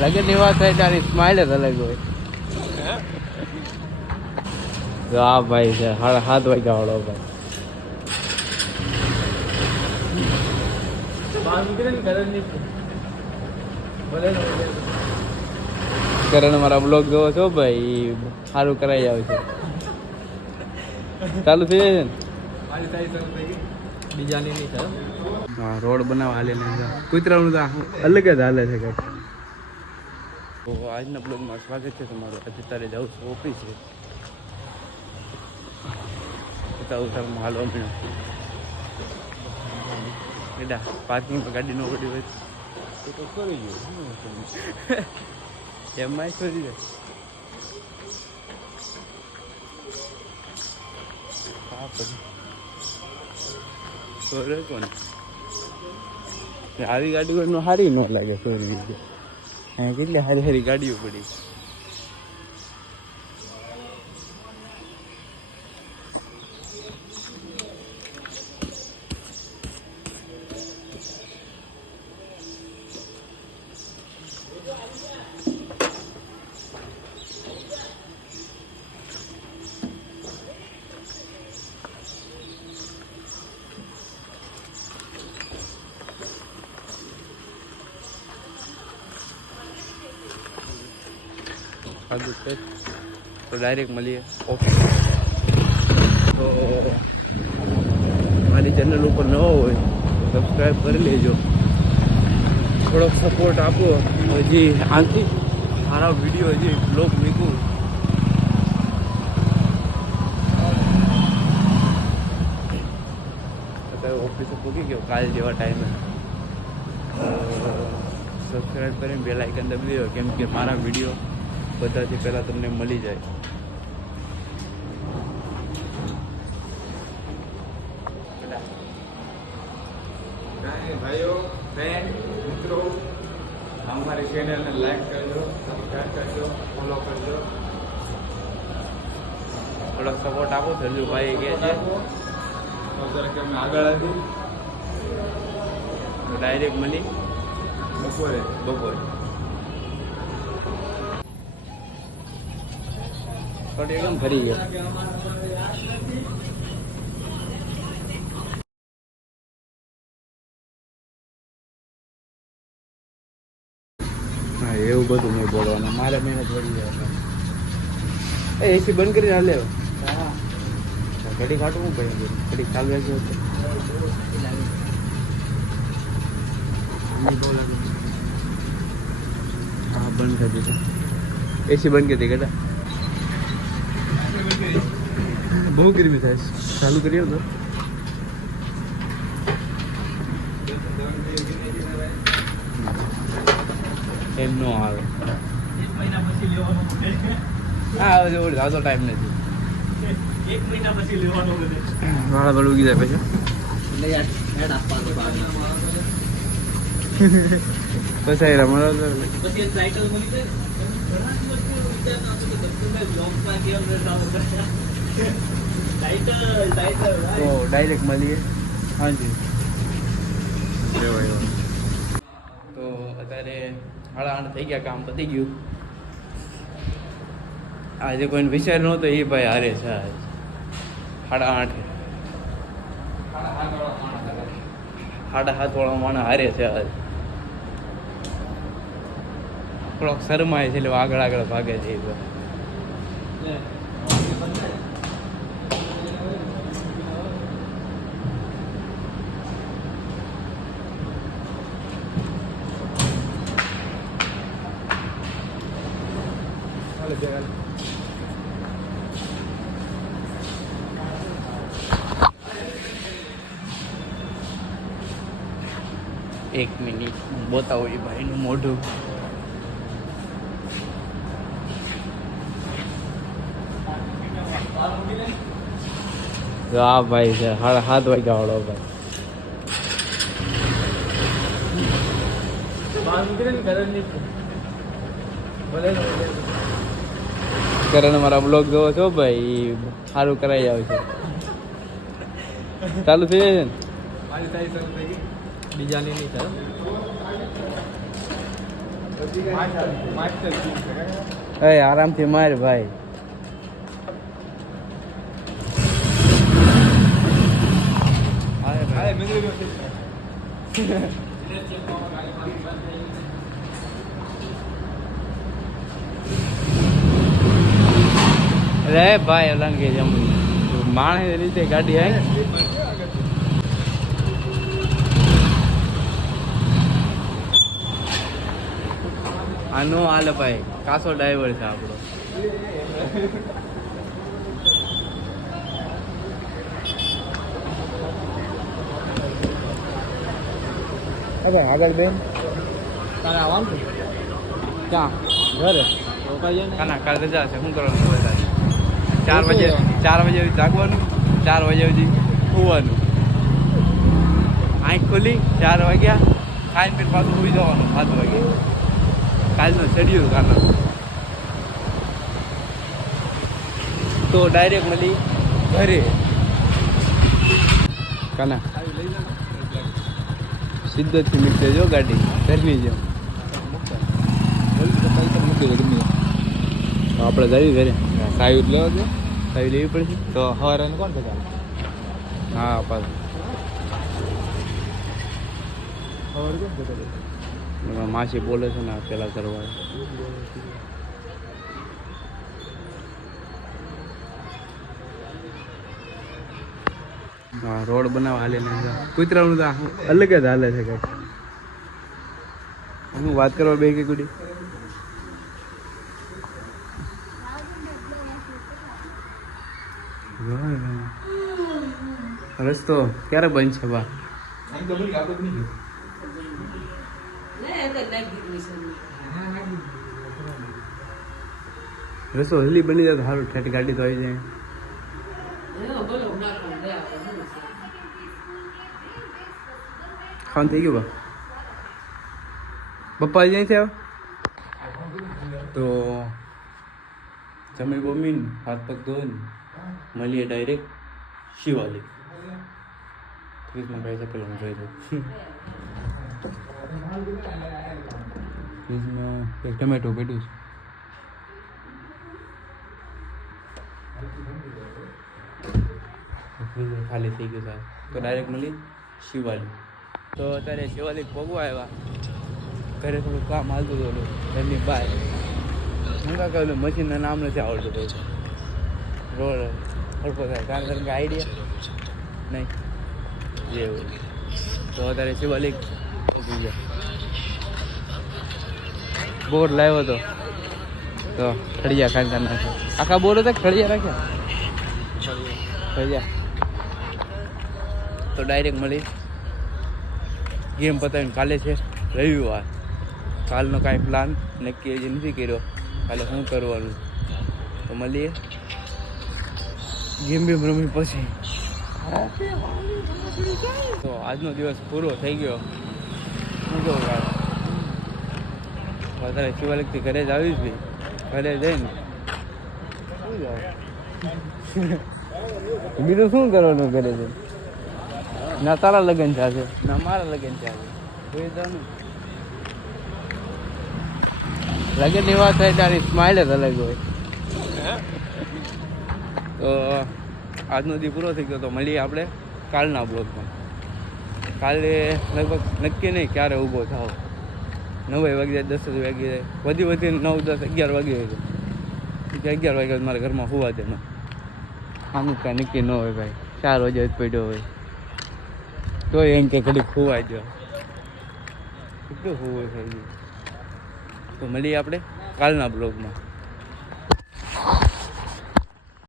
લગન ની વાત થાય તારી સ્માઇલ જ અલગ હોય. તો આ ભાઈ છે 7:30 વાગ્યા વાળો ભાઈ. કરણ મારા બ્લોગ જોવો છો ભાઈ, સારું કરાઈ આવે છે. ચાલુ થઈ જાય છે ને બીજાની નહીં થાય. હા, રોડ બનાવવા હાલે ને કૂતરાનું તો અલગ જ હાલે છે કંઈક. તો આજના બ્લોગમાં સ્વાગત છે તમારું. આજે તારે જાઉં છું ઓફિસે. ઉતારમાં હાલવા મળ્યો બેટા, પાર્કિંગમાં ગાડી ન પડી હોય તો કરી ગયું એમાં કરી દે. હા પછી સોરે કોને આવી ગાડીઓ સારી ન લાગે. સોરી કેટલી સારી સારી ગાડીઓ પડી. તો ડાયરેક્ટ મળીએ ઓફિસ. તો મારી ચેનલ ઉપર ન હોય સબસ્ક્રાઈબ કરી લેજો, થોડોક સપોર્ટ આપો. હજી આથી સારા વિડીયો હજી બ્લોગ મૂકું. અત્યારે ઓફિસે પૂકી ગયો કાલ જેવા ટાઈમે. સબસ્ક્રાઈબ કરીને બેલ આઇકન દબાવી દો, કેમ કે મારા વિડીયો બધાથી પહેલાં તમને મળી જાય. ભાઈઓ ફ્રેન્ડ મિત્રો, અમારી ચેનલને લાઈક કરજો, સબસ્ક્રાઈબ કરજો, ફોલો કરજો. થોડો સપોર્ટ આપો. ધર્યુભાઈ કહે છે કે અમે આગળ આવી ડાયરેક્ટ મળી બપોરે. એકદમ ફરી ગયો. હા, એવું બધું નહીં બોલવાનું. મારે મહેનત વળી જાય. એસી બંધ કરી હાલે. હા, ઘડી કાઢવું ભાઈ, ઘડી ચાલુ રાખ્યો હતો. હા, બંધ કરી દીધું. એસી બંધ કરી દીધી. બહુ ગરમી થાય. ચાલુ કરીએ તો એમ નો આવે. હા, હવે ઝાઝો ટાઈમ નથી. 1 મહિના પછી લેવાનો વાળા બળ ઉગી જાય પછી પછી રમવા ડાયરેક્ટ મળીએ. હાજી, તો અત્યારે 8:30 થઈ ગયા, કામ પતી ગયું. આજે કોઈને વિચાર નહોતો એ ભાઈ હારે છે. 8:30 વાળા માણસ હારે છે. આજ થોડોક શરમાય છે એટલે આગળ ભાગે છે. એક મિનિટ બતાવો એ ભાઈનું મોઢું. આ ભાઈ છે 7:30 વાગ્યા વાળો ભાઈ. કરણ મારા બ્લોગ જોવો છો ભાઈ, સારું કરાઈ આવે છે. ચાલુ થઈ જાય છે ને બીજાની નહીં થાય. એ આરામથી માર ભાઈ. રે ભાઈ અલંગે જમ માણસ રીતે ગાડી હે આનો હાલે ભાઈ કાસો ડ્રાઈવર છે આપણો. આગળ બેન તારે આવવાનું ક્યાં ઘરે કાના કાલે રજા છે. શું કરવાનું બધા 4 વાગે જાગવાનું, 4 વાગ્યા સુધી સુવાનું. આંખ ખોલી 4 વાગ્યા ખાઈને પછી પાછું સુઈ જવાનું 7 વાગે. કાલનો શેડ્યુલ કાલનો તો ડાયરેક્ટ મળી ઘરે. કાના સિદ્ધથી નીકળે જો ગાડી ઘરની જેમ. આપણે જઈએ ઘરે. સાયુર લેવો છે સાવી લેવી પડશે. તો સવારે કોણ થતા હા પાછું સવારે કોણ થતા માસી બોલે છે ને પેલા કરવા. હા રોડ બનાવવા હાલે ને કૂતરાનું તો અલગ જ હાલે છે કઈ. હું વાત કરવા બે કે કુડી રસ્તો ક્યારે બનશે બા? રસ્તો હલી બની જાય તો સારું. ઠેઠ ગાડી તો આવી જાય. ખાવાનું થઈ ગયું બા? પપ્પા જાય છે તો જમી બમીન હાથ પગ ધોઈને મળીએ ડાયરેક્ટ શિવાલી. ફ્રીજમાં પૈસા પેલા હું જોઈ દઉં. ફ્રીજમાં એક ટમેટો પેટું છે. ફ્રીજ ખાલી થઈ ગયું સાહેબ. તો ડાયરેક્ટ મળી શિવાલી. તો અત્યારે શિવાલી પગવા આવ્યા. ઘરે થોડું કામ હાલતું હતું ઘરની બહાર. હું કાં કહું મશીનના નામ નથી આવડતું ભાઈ. રોડ હડકો થાય કારણ કે આઈડિયા નહીં જેવું. તો અત્યારે શિવાલી બોર લાવ્યો હતો તો ખડિયા ખાંડ નાખ્યો. આખા બોર હતા ખડિયા રાખ્યા. ખડિયા તો ડાયરેક્ટ મળી ગેમ પતાવીને. કાલે છે રવિવાર. કાલનો કાંઈ પ્લાન નક્કી હજી નથી કર્યો. કાલે શું કરવાનું તો મળીએ ગેમ બેમ રમી પછી. તો આજનો દિવસ પૂરો થઈ ગયો. શું કહું યાર વધારે શિવાલિકથી ઘરે જ આવીશ ભાઈ. ઘરે જઈને શું જાવ બીજું શું કરવાનું ઘરે જઈને? ના તારા લગ્ન થશે ના મારા લગ્ન થશે. જોઈ દઉં લગ્નની વાત થાય તારી સ્માઇલ જ અલગ હોય. તો આજનો દી પૂરો થઈ ગયો. તો મળીએ આપણે કાલના બ્લોગમાં. કાલે લગભગ નક્કી નહીં ક્યારે ઊભો થાવ. 9 વાગી જાય 10 વાગી જાય વધીને 9, 10, 11 વાગી જાય. 11 વાગ્યા મારા ઘરમાં હોવા દે ને આનું કાંઈ નક્કી ન હોય ભાઈ. 4 વાગે જ પડ્યો હોય તો એમ કે ઘડીક હોવા દો. કેટલું હોવું થઈ ગયું. તો મળીએ આપણે કાલના બ્લોગમાં.